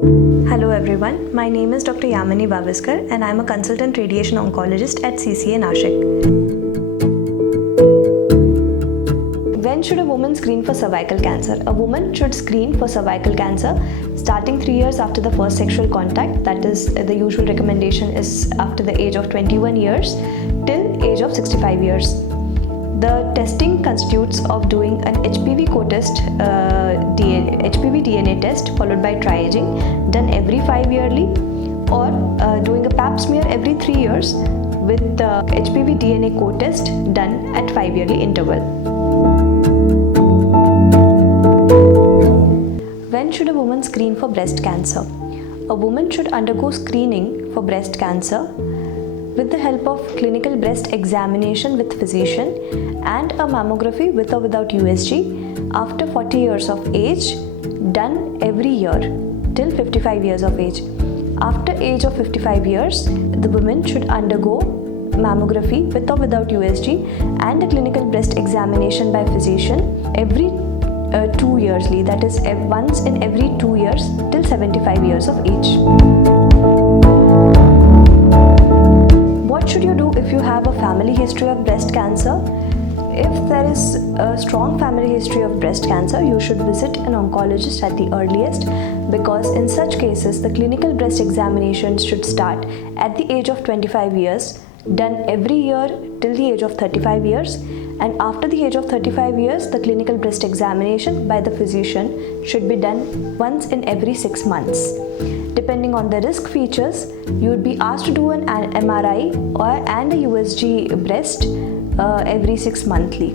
Hello everyone, my name is Dr. Yamini Baviskar and I am a consultant radiation oncologist at CCA Nashik. When should a woman screen for cervical cancer? A woman should screen for cervical cancer starting 3 years after the first sexual contact, that is the usual recommendation is after the age of 21 years till age of 65 years. The testing constitutes of doing an HPV co-test, HPV DNA test followed by triaging done every 5 yearly, or doing a pap smear every 3 years with the HPV DNA co-test done at 5 yearly interval. When should a woman screen for breast cancer? A woman should undergo screening for breast cancer with the help of clinical breast examination with physician and a mammography with or without USG after 40 years of age, done every year till 55 years of age. After age of 55 years, the woman should undergo mammography with or without USG and a clinical breast examination by physician every 2 yearsly, that is once in every 2 years till 75 years of age. What should you do if you have a family history of breast cancer? If there is a strong family history of breast cancer, you should visit an oncologist at the earliest, because in such cases, the clinical breast examinations should start at the age of 25 years, done every year till the age of 35 years, and after the age of 35 years, the clinical breast examination by the physician should be done once in every 6 months. Depending on the risk features, you would be asked to do an MRI and a USG breast every 6 monthly.